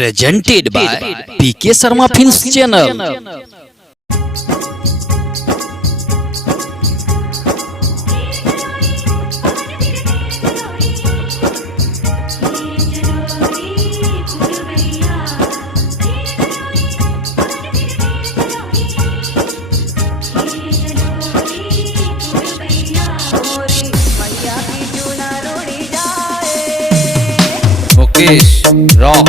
presented by PK Sharma Films channel. Mukesh rock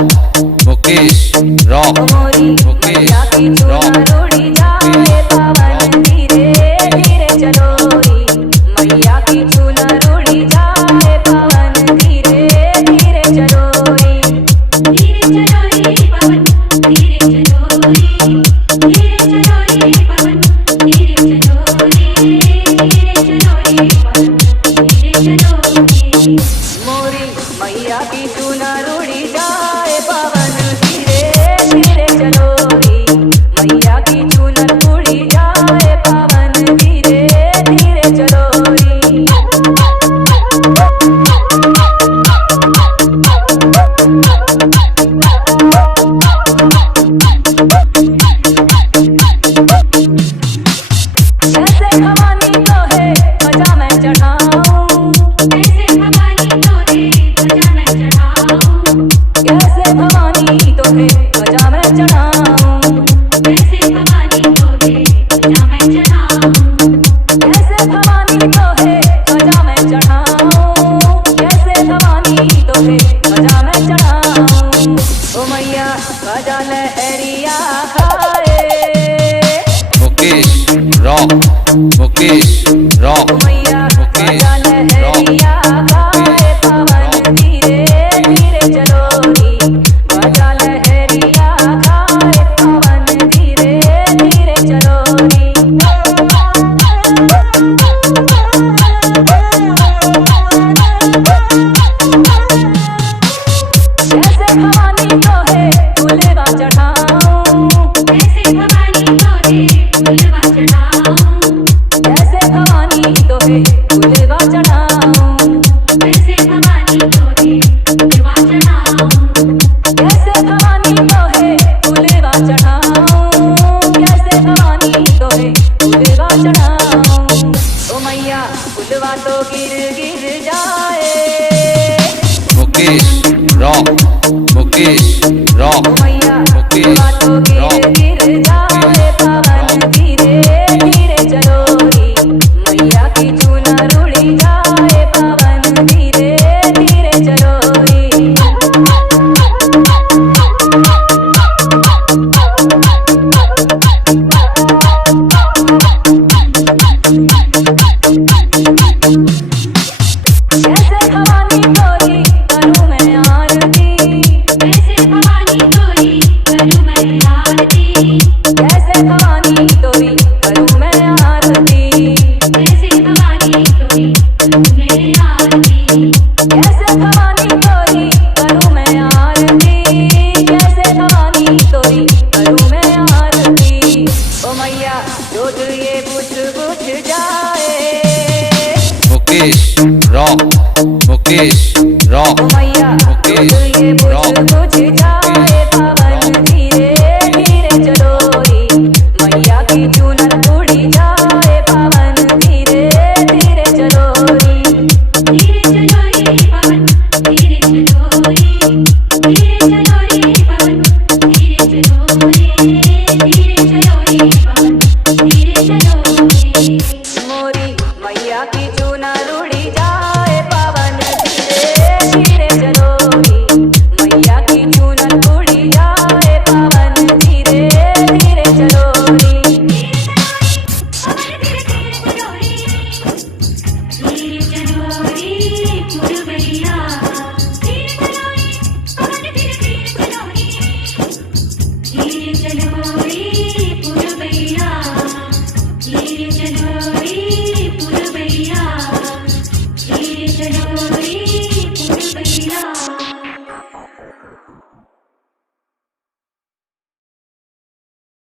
Mukesh rock Mukesh rock मैया की चूनर उड़ी जाए पवन धीरे धीरे चलो धीरे चलो रे पवन धीरे चलो धीरे चलो रे पवन धीरे चलो धीरे चलो रे पवन धीरे चलो मोरी मैया की चूनर उड़ी जाए पवन धीरे धीरे चलो रे मैया की चूनर उड़ी जाए पवन धीरे धीरे चलो कैसे भवानी तो है ध्वजा मैं चढ़ाऊं कैसे भवानी तो है ध्वजा मैं चढ़ाऊं कैसे भवानी तो है ध्वजा मैं चढ़ाऊं कैसे भवानी तो है ध्वजा मैं चढ़ाऊं कैसे भवानी तो है ध्वजा मैं चढ़ाऊं कैसे भवानी तो है ध्वजा मैं चढ़ाऊं ओ मैया ध्वजा लहरिया खाए मुकेश रॉक मुकेश रॉक मैया ध्वजा लहरिया खाए पवन धीरे धीरे चलो रे ध्वजा लहरिया खाए पवन धीरे धीरे चलो रे कैसे भवानी तो है फूलवा चढ़ाऊं कैसे भवानी तो है फूलवा चढ़ाऊं कैसे भवानी तो है फूलवा चढ़ाऊं कैसे भवानी तो है फूलवा चढ़ाऊं कैसे भवानी तो है फूलवा चढ़ाऊं कैसे भवानी तो है फूलवा चढ़ाऊं ओ मैया फूलवा तो गिर गिर जाए मुकेश रॉक मुकेश रॉक मैया मुकेश तो गिर गिर जाए पवन धीरे धीरे चलो रे मैया की चूनर उड़ी जाए पवन धीरे धीरे चलो रे कैसे भवानी तोरी करूं मैं आरती कैसे भवानी तोरी करूं मैं आरती कैसे भवानी तोरी करूं मैं आरती कैसे भवानी तोरी करूं मैं आरती कैसे भवानी तोरी करूं मैं आरती कैसे भवानी तोरी करूं मैं आरती ओ मैया जोत ये बुझ बुझ जाए मुकेश रॉक मुकेश रॉक मैया मुकेश ये रॉक बुझ जाए पवन धीरे धीरे चलो रे मैया की चूनर उड़ी जाए पवन धीरे धीरे चलो रे धीरे चलो रे पवन धीरे चलो रे धीरे चलो रे पवन धीरे चलो रे धीरे चलो रे पवन धीरे चलो रे मोरी मैया की चूनर उड़ी जाए पवन धीरे धीरे चलो रे मैया की चूनर उड़ी जाए पवन धीरे धीरे चलो रे धीरे चलो रे